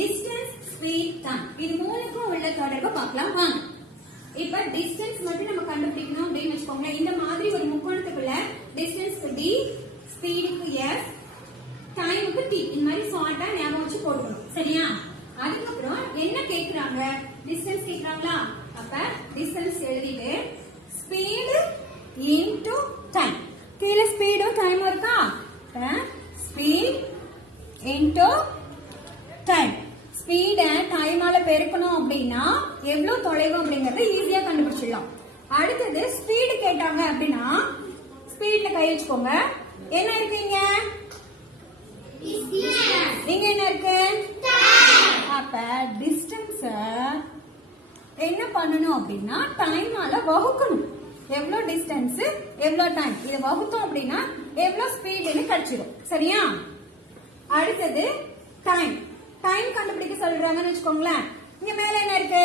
Distance speed time இது மூணுக்கும் உள்ள தொடர்பு பார்க்கலாம் வாங்க. இப்ப டிஸ்டன்ஸ் மட்டும் நம்ம கண்டுபிடிக்கணும் அப்படின்னு வச்சுக்கோங்களேன். இந்த மாதிரி ஒரு முக்கோணத்துக்குள்ள டிஸ்டன்ஸ்க்கு d, ஸ்பீடுக்கு s, டைமுக்கு t இந்த மாதிரி ஷார்ட்டா ஞாபகம் வச்சு போட்டுக்கணும். சரியா? அதுக்கப்புறம் என்ன கேக்குறாங்க? டிஸ்டன்ஸ் கேக்குறாங்களா? அப்ப டிஸ்டன்ஸ் எழுதிட்டு ஸ்பீடு இன்டு டைம். கீழே ஸ்பீடும் டைமும் இருக்கா? Speed into time. ஸ்பீட டைமால பெருக்கணும் அப்படின்னா எவ்வளவு தொலைவு அப்படிங்கறத ஈஸியா கண்டுபிடிச்சிடலாம். அடுத்தது ஸ்பீடு கேட்டாங்க அப்படின்னா ஸ்பீட்ல கை வச்சுக்கோங்க. என்ன இருக்கீங்க? இங்க என்ன இருக்கு? அப்ப டிஸ்டன்ஸ் என்ன பண்ணணும் அப்படின்னா டைமால வகுக்கணும். எவ்வளவு டிஸ்டன்ஸ் எவ்வளவு டைம் இத வகுத்தோம் அப்படின்னா எவ்வளவு ஸ்பீடுன்னு கிடைச்சிடும். சரியா? அடுத்தது டைம். டைம் கண்டுபிடிக்க சொல்றாங்கன்னு வச்சுக்கோங்களேன். இங்க மேல என்ன இருக்கு?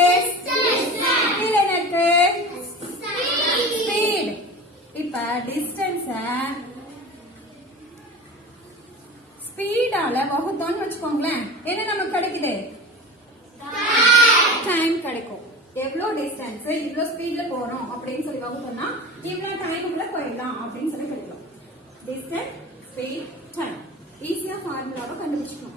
கீழே என்ன இருக்கு? ஸ்பீட். இப்ப டிஸ்டன்ஸ் ஸ்பீடால வகுத்தோம்னு வச்சுக்கோங்களேன். என்ன நமக்கு கிடைக்குது? டைம் கிடைக்கும். எவ்வளவு டிஸ்டன்ஸ் இவ்வளவு ஸ்பீட்ல போறோம் அப்படின்னு சொல்லி வகுத்தோம்னா இவ்வளவு டைமுக்குள்ள போயிடலாம் அப்படின்னு சொல்லி கிடைக்கும். டிஸ்டன்ஸ், ஸ்பீட், டைம் ஈஸியா ஃபார்முலாவை கண்டுபிடிச்சிக்கணும்.